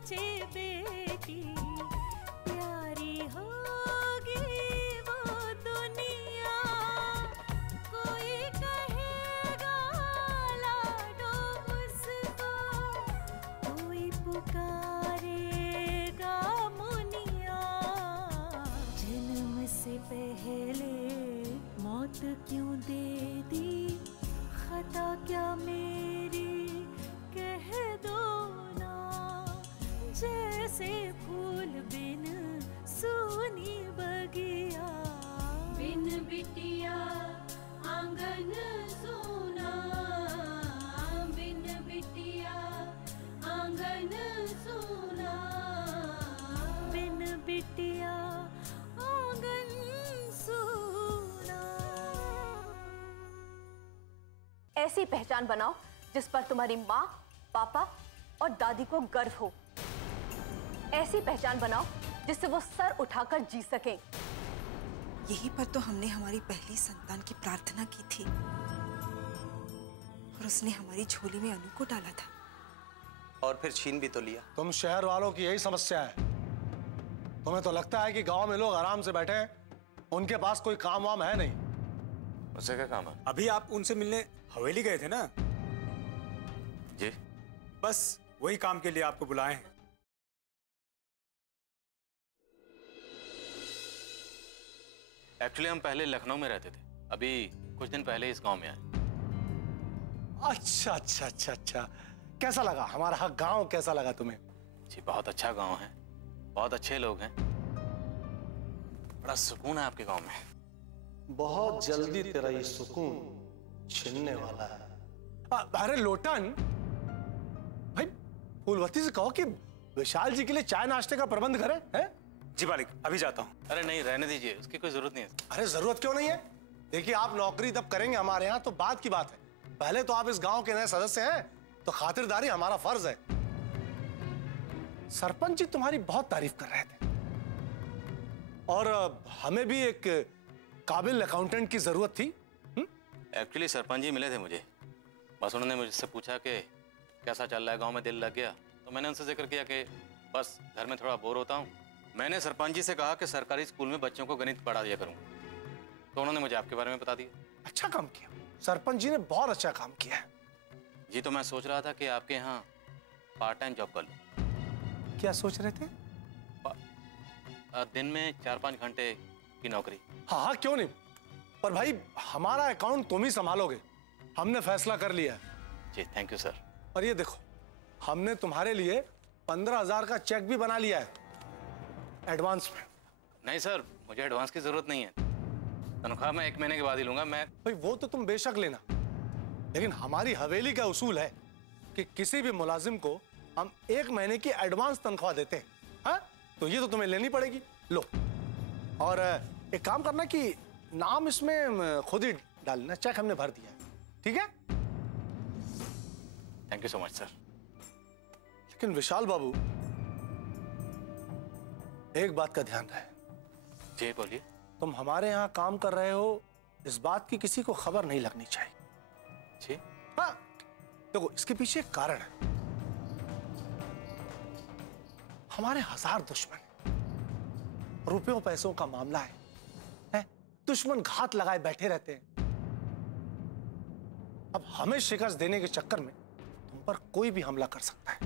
सोचे बेटी प्यारी होगी वो दुनिया, कोई कहेगा लाडो उसको, कोई पुकारेगा मुनिया। जन्म से पहले मौत क्यों दे दी, खता क्या मेरी कह दो ना। जैसे फूल बिन सूनी बगिया, बिन बिटिया आंगन सूना, बिन बिटिया आंगन सूना, बिन बिटिया आंगन सूना। ऐसी पहचान बनाओ जिस पर तुम्हारी माँ, पापा और दादी को गर्व हो। ऐसी पहचान बनाओ जिससे वो सर उठाकर जी सकें। यहीं पर तो हमने हमारी पहली संतान की प्रार्थना की थी और उसने हमारी झोली में अनु को डाला था और फिर छीन भी तो लिया। तुम शहर वालों की यही समस्या है। तुम्हें तो लगता है कि गांव में लोग आराम से बैठे हैं, उनके पास कोई काम वाम है नहीं। उससे क्या काम है? अभी आप उनसे मिलने हवेली गए थे ना? जी। बस वही काम के लिए आपको बुलाए हैं। एक्चुअली हम पहले लखनऊ में रहते थे, अभी कुछ दिन पहले इस गांव में आए। अच्छा अच्छा अच्छा अच्छा, कैसा लगा हमारा गांव, कैसा लगा तुम्हें? जी बहुत अच्छा गांव है, बहुत अच्छे लोग हैं, बड़ा सुकून है आपके गांव में। बहुत जल्दी तेरा ये सुकून छिनने वाला है। अरे लोटन भाई, फूलवती से कहो कि विशाल जी के लिए चाय नाश्ते का प्रबंध करें। हैं? जी मालिक, अभी जाता हूँ। अरे नहीं, रहने दीजिए, उसकी कोई जरूरत नहीं है। अरे जरूरत क्यों नहीं है? देखिए, आप नौकरी तब करेंगे हमारे यहाँ तो बात की बात है, पहले तो आप इस गांव के नए सदस्य हैं तो खातिरदारी हमारा फर्ज है। सरपंच जी तुम्हारी बहुत तारीफ कर रहे थे और हमें भी एक काबिल अकाउंटेंट की जरूरत थी। एक्चुअली सरपंच जी मिले थे मुझे, बस उन्होंने मुझसे पूछा कि कैसा चल रहा है गांव में, दिल लग गया, तो मैंने उनसे जिक्र किया कि बस घर में थोड़ा बोर होता हूँ। मैंने सरपंच जी से कहा कि सरकारी स्कूल में बच्चों को गणित पढ़ा दिया करूँ, तो उन्होंने मुझे आपके बारे में बता दिया। अच्छा काम किया, सरपंच जी ने बहुत अच्छा काम किया है। जी तो मैं सोच रहा था कि आपके यहाँ पार्ट टाइम जॉब कर लूँ। क्या सोच रहे थे? दिन में 4-5 घंटे की नौकरी। हाँ हाँ क्यों नहीं, पर भाई हमारा अकाउंट तुम ही संभालोगे, हमने फैसला कर लिया है। जी थैंक यू सर। और ये देखो, हमने तुम्हारे लिए 15,000 का चेक भी बना लिया है एडवांस में। नहीं सर, मुझे एडवांस की जरूरत नहीं है, तनख्वाह मैं 1 महीने के बाद ही लूंगा। मैं भाई वो तो तुम बेशक लेना, लेकिन हमारी हवेली का उसूल है कि किसी भी मुलाजिम को हम 1 महीने की एडवांस तनख्वाह देते हैं। हाँ, तो ये तो तुम्हें लेनी पड़ेगी, लो। और एक काम करना कि नाम इसमें खुद ही डालना, चेक हमने भर दिया है, ठीक है? Thank you so much sir. लेकिन विशाल बाबू, एक बात का ध्यान रहे। जी बोलिए। तुम हमारे यहाँ काम कर रहे हो, इस बात की किसी को खबर नहीं लगनी चाहिए। जी हाँ, देखो इसके पीछे एक कारण है। हमारे 1000 दुश्मन, रुपयों पैसों का मामला है, दुश्मन घात लगाए बैठे रहते हैं। अब हमें शिकस्त देने के चक्कर में तुम पर कोई भी हमला कर सकता है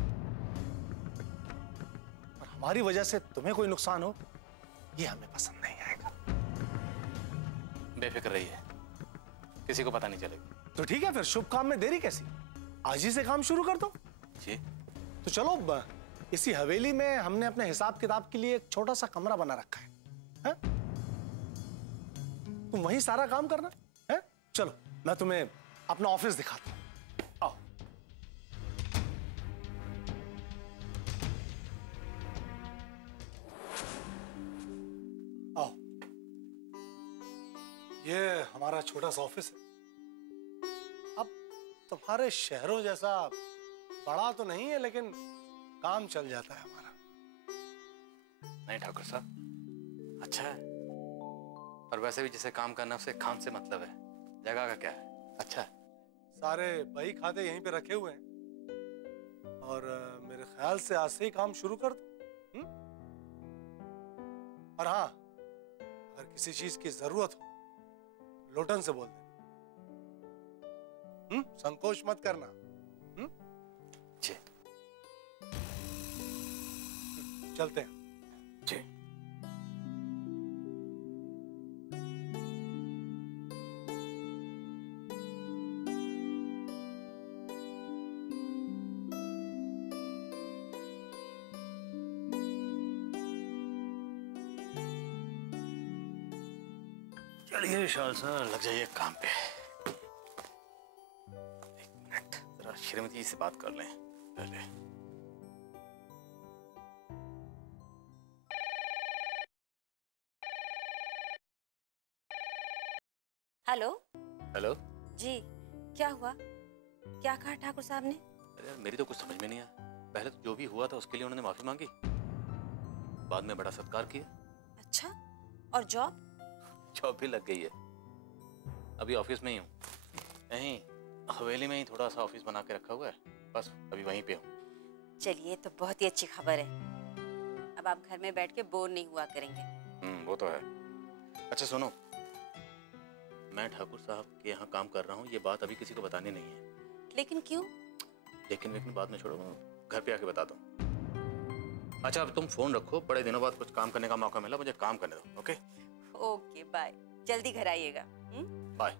और हमारी वजह से तुम्हें कोई नुकसान हो, ये हमें पसंद नहीं आएगा। बेफिक्र रहिए, किसी को पता नहीं चलेगा। तो ठीक है, फिर शुभ काम में देरी कैसी, आज ही से काम शुरू कर दो। जी तो चलो, इसी हवेली में हमने अपने हिसाब किताब के लिए एक छोटा सा कमरा बना रखा है, तुम वहीं सारा काम करना है। चलो मैं तुम्हें अपना ऑफिस दिखाता हूं, आओ। आओ, ये हमारा छोटा सा ऑफिस है। अब तुम्हारे शहरों जैसा बड़ा तो नहीं है, लेकिन काम चल जाता है हमारा। नहीं ठाकुर साहब, अच्छा है, और वैसे भी जिसे काम करना उसे काम से मतलब है, जगह का क्या है, अच्छा है। सारे बही खाते यहीं पे रखे हुए हैं और मेरे ख्याल से आज से ही काम शुरू कर दो। और हाँ, अगर किसी चीज की जरूरत हो लोटन से बोल देना। संकोच मत करना। जी चलते हैं। जी। चलिए विशाल सर, लग जाइए काम पे। एक मिनट, जरा श्रीमती जी से बात कर लें पहले। हेलो। हेलो। जी, क्या हुआ? क्या कहा ठाकुर साहब ने? अरे यार, मेरी तो कुछ समझ में नहीं आया। पहले तो जो भी हुआ था उसके लिए उन्होंने माफी मांगी, बाद में बड़ा सत्कार किया। अच्छा, और जॉब? जॉब भी लग गई है। अभी ऑफिस में ही हूँ, यहीं हवेली में ही थोड़ा सा ऑफिस बना के रखा हुआ है, बस अभी वहीं पे हूँ। चलिए, तो बहुत ही अच्छी खबर है। अब आप घर में बैठ के बोर नहीं हुआ करेंगे। वो तो है। अच्छा सुनो, मैं ठाकुर साहब के यहाँ काम कर रहा हूँ, ये बात अभी किसी को बतानी नहीं है। लेकिन क्यों? लेकिन बाद में छोड़ो, घर पे आके बता दो। अच्छा अब तुम फोन रखो, बड़े दिनों बाद कुछ काम करने का मौका मिला, मुझे काम करने दो। Okay okay, bye. जल्दी घर आइएगा। बाय।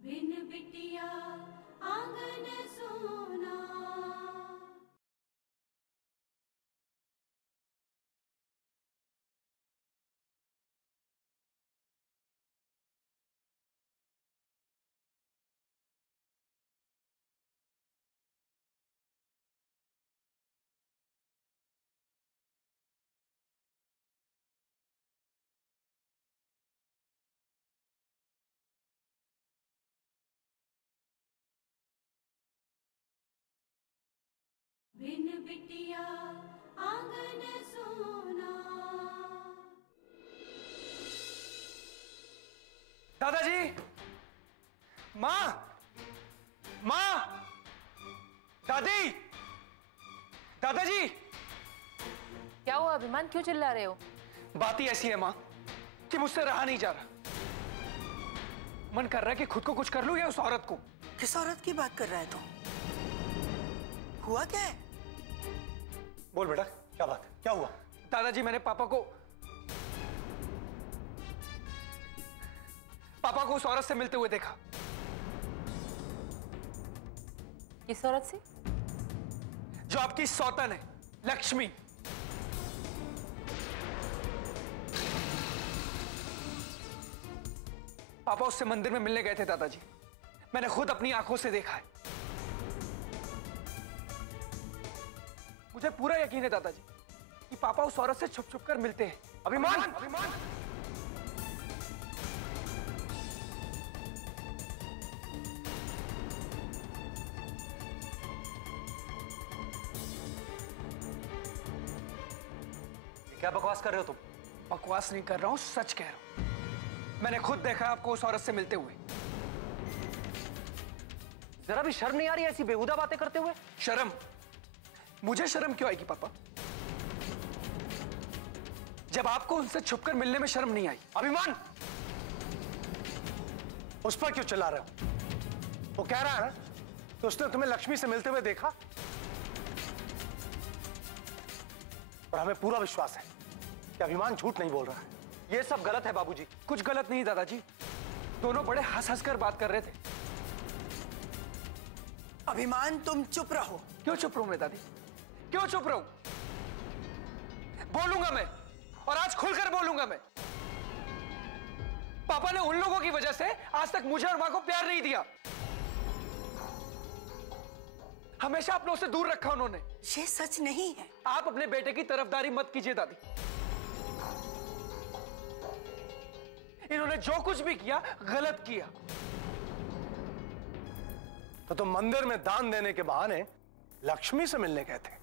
बिन बिटिया आंगन सोना। बिन बिटिया आंगन सोना। दादाजी, माँ, माँ, दादी, दादाजी। क्या हुआ अभिमान, क्यों चिल्ला रहे हो? बात ही ऐसी है माँ कि मुझसे रहा नहीं जा रहा। मन कर रहा है कि खुद को कुछ कर लूं या उस औरत को। किस औरत की बात कर रहा है तू? हुआ क्या है? बोल बेटा, क्या बात है, क्या हुआ? दादाजी, मैंने पापा को उस औरत से मिलते हुए देखा। किस औरत से? जो आपकी सौतन है, लक्ष्मी। पापा उससे मंदिर में मिलने गए थे दादाजी, मैंने खुद अपनी आंखों से देखा है। मुझे पूरा यकीन है दादाजी कि पापा उस औरत से छुप छुप कर मिलते हैं। अभिमान, अभिमान। क्या बकवास कर रहे हो तुम? बकवास नहीं कर रहा हूं, सच कह रहा हूं। मैंने खुद देखा आपको उस औरत से मिलते हुए। जरा भी शर्म नहीं आ रही ऐसी बेहुदा बातें करते हुए? शर्म? मुझे शर्म क्यों आएगी पापा, जब आपको उनसे छुपकर मिलने में शर्म नहीं आई? अभिमान, उस पर क्यों चिल्ला रहे हो? वो कह रहा है ना तो उसने तुम्हें लक्ष्मी से मिलते हुए देखा, और हमें पूरा विश्वास है कि अभिमान झूठ नहीं बोल रहा है। ये सब गलत है बाबूजी। कुछ गलत नहीं दादाजी, दोनों बड़े हंस हंस कर बात कर रहे थे। अभिमान, तुम चुप रहो। क्यों चुप रहूं मैं दादी, क्यों चुप रहूं? बोलूंगा मैं, और आज खुलकर बोलूंगा मैं। पापा ने उन लोगों की वजह से आज तक मुझे और मां को प्यार नहीं दिया। हमेशा अपनों से दूर रखा उन्होंने। ये सच नहीं है। आप अपने बेटे की तरफदारी मत कीजिए दादी। इन्होंने जो कुछ भी किया गलत किया। तो तुम मंदिर में दान देने के बहाने लक्ष्मी से मिलने गए थे।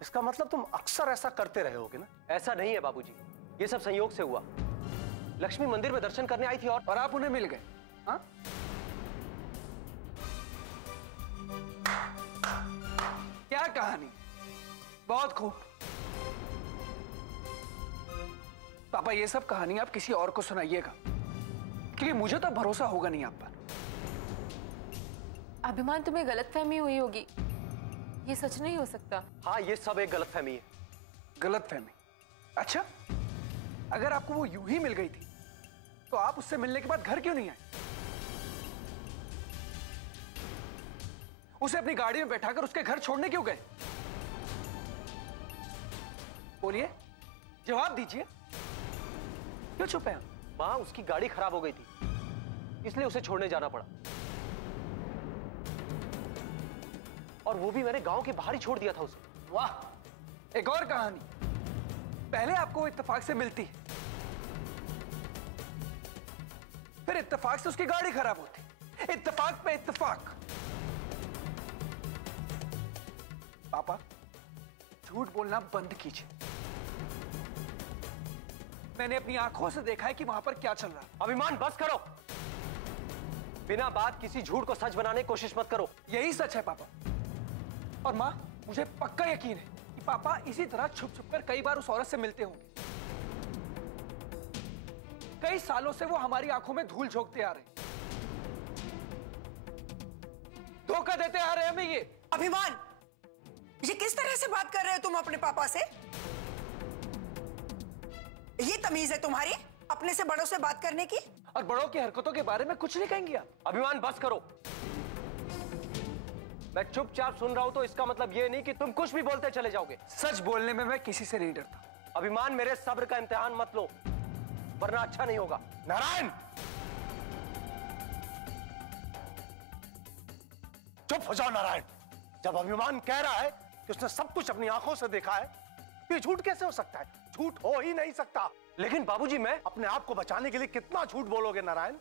इसका मतलब तुम अक्सर ऐसा करते रहे होगे ना? ऐसा नहीं है बाबूजी, ये सब संयोग से हुआ। लक्ष्मी मंदिर में दर्शन करने आई थी और आप उन्हें मिल गए। हाँ? क्या कहानी? बहुत खूब। पापा, ये सब कहानी आप किसी और को सुनाइएगा, क्योंकि मुझे तो भरोसा होगा नहीं आप पर। अभिमान, तुम्हें गलतफहमी हुई होगी, ये सच नहीं हो सकता। हाँ, ये सब एक गलतफहमी है। गलतफहमी? अच्छा, अगर आपको वो यूं ही मिल गई थी तो आप उससे मिलने के बाद घर क्यों नहीं आए? उसे अपनी गाड़ी में बैठाकर उसके घर छोड़ने क्यों गए? बोलिए, जवाब दीजिए। क्यों चुप हैं? माँ, उसकी गाड़ी खराब हो गई थी, इसलिए उसे छोड़ने जाना पड़ा। और वो भी मैंने गांव के बाहर ही छोड़ दिया था उसे। वाह, एक और कहानी। पहले आपको इत्तेफाक से मिलती, फिर इत्तेफाक से उसकी गाड़ी खराब होती। इत्तेफाक पे इत्तेफाक। पापा, झूठ बोलना बंद कीजिए। मैंने अपनी आंखों से देखा है कि वहां पर क्या चल रहा है। अभिमान, बस करो। बिना बात किसी झूठ को सच बनाने की कोशिश मत करो। यही सच है पापा। और मां, मुझे पक्का यकीन है कि पापा इसी तरह छुप छुप कर कई बार उस औरत से मिलते होंगे। कई सालों से वो हमारी आंखों में धूल झोंकते आ रहे, धोखा देते आ रहे हमें। ये अभिमान, ये किस तरह से बात कर रहे हो तुम अपने पापा से? ये तमीज है तुम्हारी अपने से बड़ों से बात करने की? और बड़ों की हरकतों के बारे में कुछ नहीं कहेंगे आप? अभिमान, बस करो। मैं चुपचाप सुन रहा हूं तो इसका मतलब ये नहीं कि तुम कुछ भी बोलते चले जाओगे। सच बोलने में मैं किसी से नहीं डरता। अभिमान, मेरे सब्र का इम्तिहान मत लो, वरना अच्छा नहीं होगा। नारायण, चुप हो जाओ नारायण। जब अभिमान कह रहा है कि उसने सब कुछ अपनी आंखों से देखा है, तो ये झूठ कैसे हो सकता है? झूठ हो ही नहीं सकता। लेकिन बाबूजी, मैं अपने आप को बचाने के लिए कितना झूठ बोलोगे नारायण?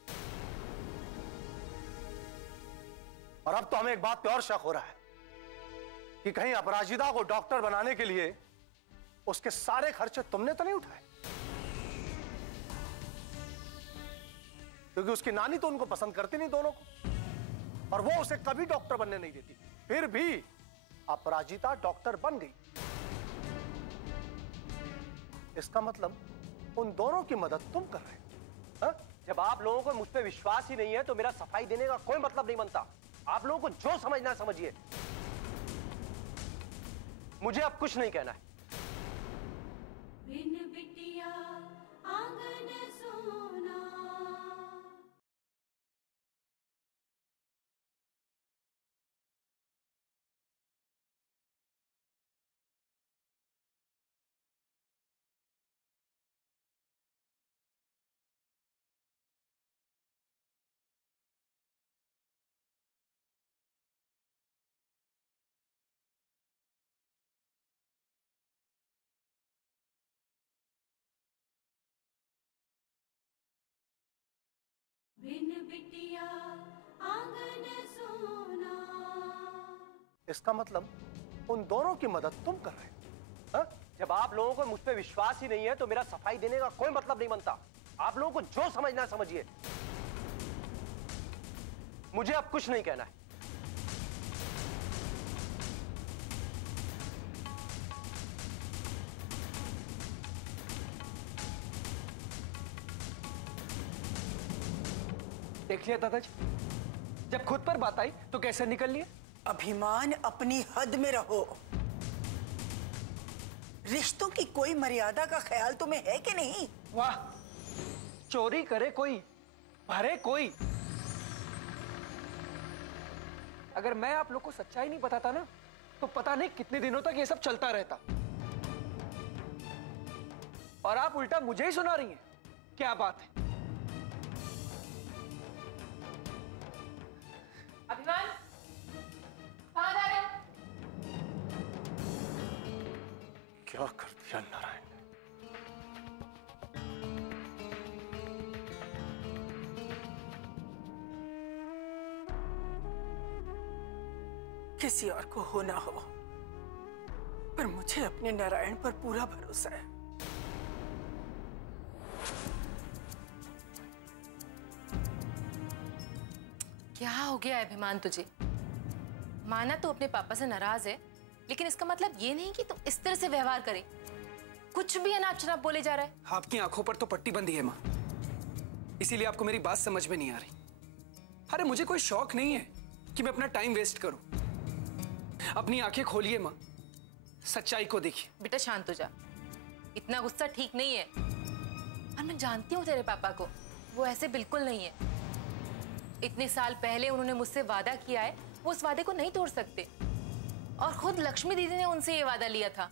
और अब तो हमें एक बात पे और शक हो रहा है कि कहीं अपराजिता को डॉक्टर बनाने के लिए उसके सारे खर्चे तुमने तो नहीं उठाए, क्योंकि उसकी नानी तो उनको पसंद करती नहीं दोनों को, और वो उसे कभी डॉक्टर बनने नहीं देती। फिर भी अपराजिता डॉक्टर बन गई। इसका मतलब उन दोनों की मदद तुम कर रहे हो। हा? जब आप लोगों को मुझ पे विश्वास ही नहीं है तो मेरा सफाई देने का कोई मतलब नहीं बनता। आप लोगों को जो समझना है समझिए, मुझे अब कुछ नहीं कहना है। बिन बिटिया आंगन सोना। बिन बिटिया आंगन सोना। इसका मतलब उन दोनों की मदद तुम कर रहे हो। हा? जब आप लोगों को मुझ पे विश्वास ही नहीं है तो मेरा सफाई देने का कोई मतलब नहीं बनता। आप लोगों को जो समझना है समझिए, मुझे अब कुछ नहीं कहना है। देख लिया दादाजी, जब खुद पर बात आई तो कैसे निकल लिए? अभिमान, अपनी हद में रहो। रिश्तों की कोई मर्यादा का ख्याल तुम्हें है कि नहीं? वाह, चोरी करे कोई, भरे कोई। अगर मैं आप लोग को सच्चाई नहीं बताता ना, तो पता नहीं कितने दिनों तक ये सब चलता रहता। और आप उल्टा मुझे ही सुना रही हैं। क्या बात है? अभिमान, कहाँ जा रहे हो? क्या कर दिया नारायण ने? किसी और को हो ना हो, पर मुझे अपने नारायण पर पूरा भरोसा है। क्या हो गया अभिमान तुझे? माना तो अपने पापा से नाराज है, लेकिन इसका मतलब ये नहीं कि तुम इस तरह से व्यवहार करे। कुछ भी अनाप शनाप बोले जा रहा है। आपकी आंखों पर तो पट्टी बंधी है माँ, इसीलिए आपको मेरी बात समझ में नहीं आ रही। अरे मुझे कोई शौक नहीं है कि मैं अपना टाइम वेस्ट करूं। अपनी आंखें खोलिए माँ, सच्चाई को देखिए। बेटा शांत हो जा, इतना गुस्सा ठीक नहीं है। और मैं जानती हूँ तेरे पापा को, वो ऐसे बिल्कुल नहीं है। इतने साल पहले उन्होंने मुझसे वादा किया है, वो उस वादे को नहीं तोड़ सकते। और खुद लक्ष्मी दीदी ने उनसे ये वादा लिया था।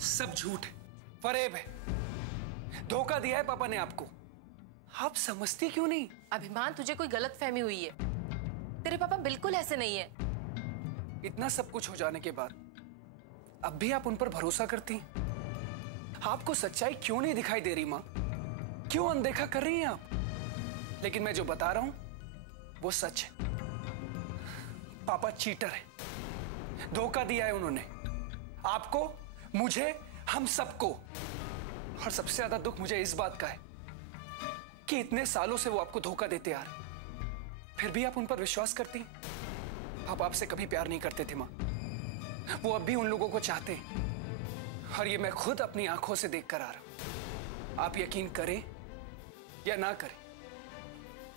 सब झूठ है, फरेब है, धोखा दिया है पापा ने आपको। आप समझती क्यों नहीं? अभिमान, तुझे कोई गलतफहमी हुई है। तेरे पापा बिल्कुल ऐसे नहीं है। इतना सब कुछ हो जाने के बाद अब भी आप उन पर भरोसा करती? आपको सच्चाई क्यों नहीं दिखाई दे रही माँ? क्यों अनदेखा कर रही हैं आप? लेकिन मैं जो बता रहा हूं वो सच है। पापा चीटर है, धोखा दिया है उन्होंने आपको, मुझे, हम सबको। और सबसे ज्यादा दुख मुझे इस बात का है कि इतने सालों से वो आपको धोखा देते आ रहे, फिर भी आप उन पर विश्वास करती। आप आपसे कभी प्यार नहीं करते थे माँ, वो अब भी उन लोगों को चाहते हैं। और ये मैं खुद अपनी आंखों से देख कर आ रहा हूं। आप यकीन करें या ना करें,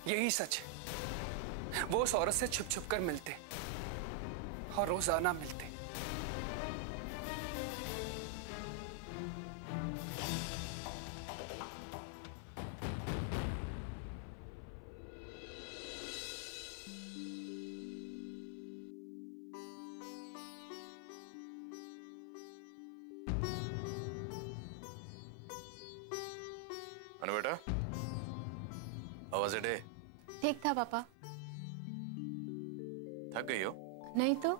यही सच है। वो उस औरत से छुप छुप कर मिलते और रोजाना मिलते। अनु बेटा, हाउ वाज योर डे? ठीक था पापा। थक गई हो? नहीं तो,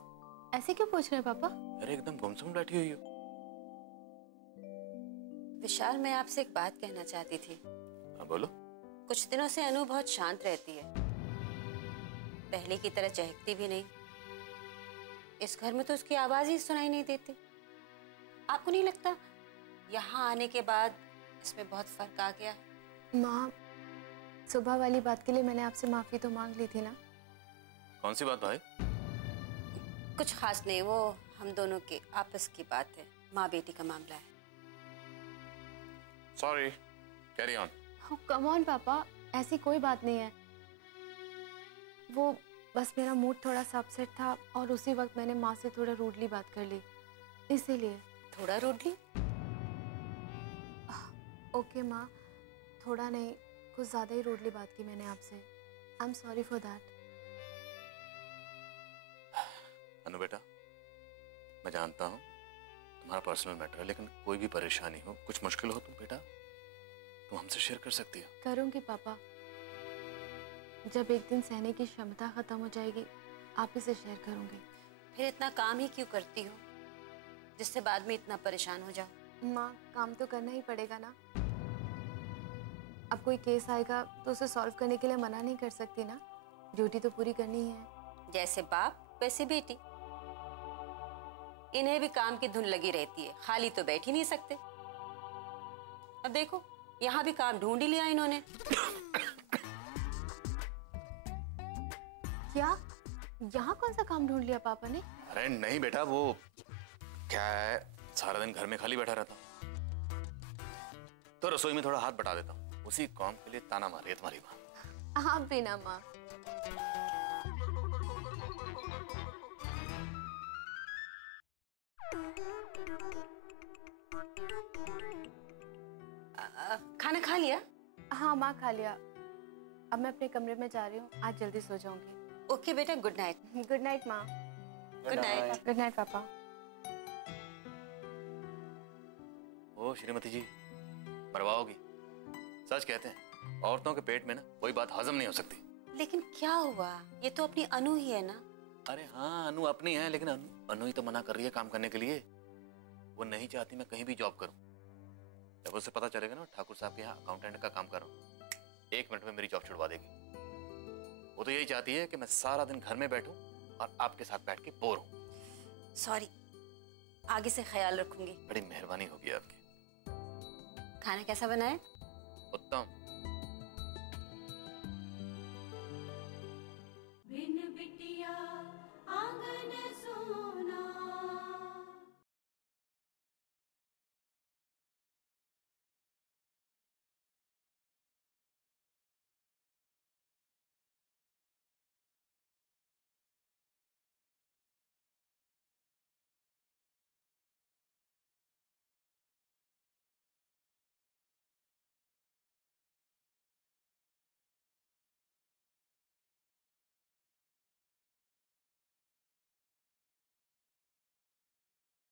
ऐसे क्यों पूछ रहे हैं पापा? अरे एकदम गुमसुम बैठी हुई हो। विशाल, मैं आपसे एक बात कहना चाहती थी। हाँ बोलो। कुछ दिनों से अनु बहुत शांत रहती है, पहले की तरह चहकती भी नहीं। इस घर में तो उसकी आवाज ही सुनाई नहीं देती। आपको नहीं लगता यहाँ आने के बाद इसमें बहुत फर्क आ गया है? माँ, सुबह वाली बात के लिए मैंने आपसे माफी तो मांग ली थी ना। कौन सी बात भाई? कुछ खास नहीं, वो हम दोनों के आपस की बात है, माँ बेटी का मामला है। Sorry, carry on. Come on पापा, ऐसी कोई बात नहीं है। वो बस मेरा मूड थोड़ा सा अपसेट था और उसी वक्त मैंने माँ से थोड़ा रूडली बात कर ली, इसीलिए। थोड़ा रूडली? ओके माँ, थोड़ा नहीं, कुछ ज्यादा ही रूडली बात की मैंने आपसे। I am sorry for that. Anu बेटा, मैं जानता हूँ तुम्हारा पर्सनल मैटर है, लेकिन कोई भी परेशानी हो, कुछ मुश्किल हो, तुम बेटा तुम हमसे शेयर कर सकती हो। करूँगी पापा, जब एक दिन सहने की क्षमता खत्म हो जाएगी, आप ही से शेयर करूँगी। फिर इतना काम ही क्यों करती हो जिससे बाद में इतना परेशान हो जाओ? माँ, काम तो करना ही पड़ेगा ना। अब कोई केस आएगा तो उसे सॉल्व करने के लिए मना नहीं कर सकती ना, ड्यूटी तो पूरी करनी ही है। जैसे बाप वैसे बेटी, इन्हें भी काम की धुन लगी रहती है, खाली तो बैठ ही नहीं सकते। अब देखो, यहाँ भी काम ढूंढ ही लिया इन्होंने। क्या? यहाँ कौन सा काम ढूंढ लिया पापा ने? अरे नहीं बेटा, वो क्या है, सारा दिन घर में खाली बैठा रहता हूँ तो रसोई में थोड़ा हाथ बटा देता हूँ। उसी काम के लिए ताना मारी है तुम्हारी माँ। आप भी ना माँ। खाना खा लिया? हाँ माँ, खा लिया। अब मैं अपने कमरे में जा रही हूँ, आज जल्दी सो जाऊंगी। ओके बेटा, गुड नाइट। गुड नाइट माँ। Good night. गुड नाइट पापा। ओ श्रीमती जी, मरवाओगी। सच कहते हैं, औरतों के पेट में ना कोई बात हजम नहीं हो सकती। लेकिन क्या हुआ, ये तो अपनी अनु ही है ना। अरे हाँ, अनु अपनी है, लेकिन अनु ही तो मना कर रही है काम करने के लिए। वो नहीं चाहती मैं कहीं भी जॉब करूं। जब उसे पता चलेगा ना ठाकुर साहब के यहाँ अकाउंटेंट का काम कर रहा हूँ, 1 मिनट में मेरी जॉब छुड़वा देगी। वो तो यही चाहती है कि मैं सारा दिन घर में बैठूं और आपके साथ बैठ के बोर हूँ। सॉरी, आगे से ख्याल रखूंगी। बड़ी मेहरबानी होगी आपकी। खाना कैसा बना है? उत्तम। बिन बिटिया आंगन सोना।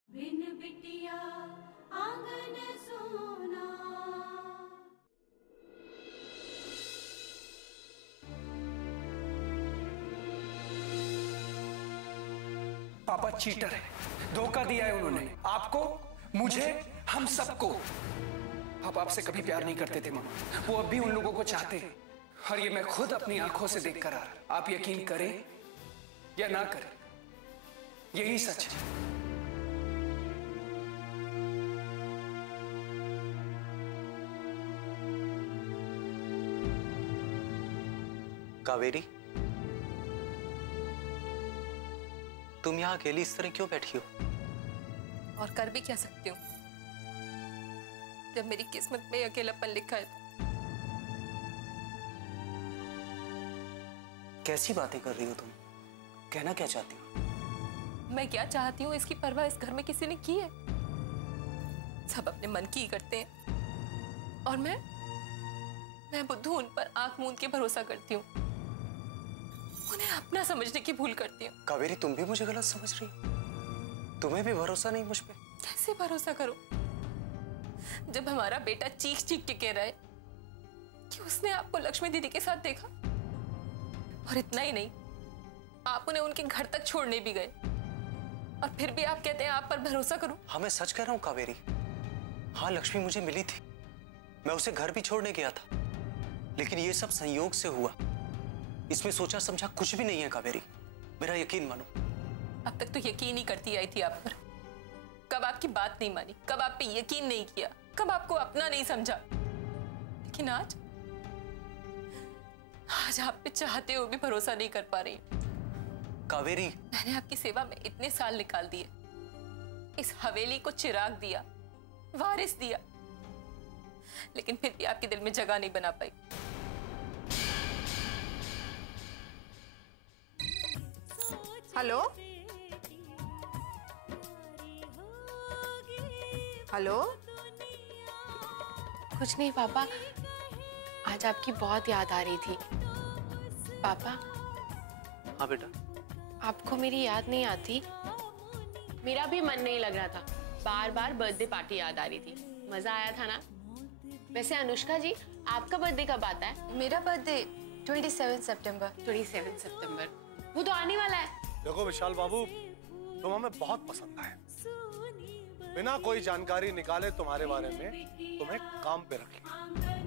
बिन बिटिया आंगन सोना। पापा चीटर है, धोखा दिया है उन्होंने आपको, मुझे, हम सबको। पापा आपसे कभी प्यार नहीं करते थे मामा, वो अब भी उन लोगों को चाहते हैं, और ये मैं खुद अपनी आंखों से देख कर आ रहा। आप यकीन करें या ना करें, यही सच है। कावेरी, तुम यहाँ अकेली इस तरह क्यों बैठी हो? और कर भी क्या सकती हूँ जब मेरी किस्मत में अकेलापन लिखा है। कैसी बातें कर रही हो तुम? कहना क्या चाहती हो? मैं क्या चाहती हूँ इसकी परवाह इस घर में किसी ने की है? सब अपने मन की ही करते हैं, और मैं बुद्धू उन पर आंख मूंद के भरोसा करती हूँ, उन्हें अपना समझने की भूल करती हूँ। कावेरी, तुम भी मुझे गलत समझ रही हो? तुम्हें भी भरोसा नहीं मुझ पे? कैसे भरोसा करूं जब हमारा बेटा चीख चीख के कह रहा है कि उसने आपको लक्ष्मी दीदी के साथ देखा, और इतना ही नहीं, आप उन्हें उनके घर तक छोड़ने भी गए, और फिर भी आप कहते हैं आप पर भरोसा करूं। हाँ, मैं सच कह रहा हूँ कावेरी। हाँ, लक्ष्मी मुझे मिली थी, मैं उसे घर भी छोड़ने गया था, लेकिन ये सब संयोग से हुआ। इसमें सोचा समझा कुछ भी नहीं है कावेरी, मेरा यकीन मानो। अब तक तो यकीन ही करती आई थी आप पर। कब आपकी बात नहीं मानी, कब आप पे यकीन नहीं किया, कब आपको अपना नहीं समझा, लेकिन आज आप पे चाहते हुए भी भरोसा नहीं कर पा रही। कावेरी, मैंने आपकी सेवा में इतने साल निकाल दिए, इस हवेली को चिराग दिया, वारिस दिया, लेकिन फिर भी आपके दिल में जगह नहीं बना पाई। Hello hello. कुछ नहीं पापा, आज आपकी बहुत याद आ रही थी। पापा। हाँ बेटा। आपको मेरी याद नहीं आती? मेरा भी मन नहीं लग रहा था, बार बार बर्थडे पार्टी याद आ रही थी। मजा आया था ना? वैसे अनुष्का जी, आपका बर्थडे कब आता है? मेरा बर्थडे 27 सितंबर। 27 सितंबर, वो तो आने वाला है। देखो विशाल बाबू, तुम हमें बहुत पसंद आए। बिना कोई जानकारी निकाले तुम्हारे बारे में तुम्हें काम पे रख लिया।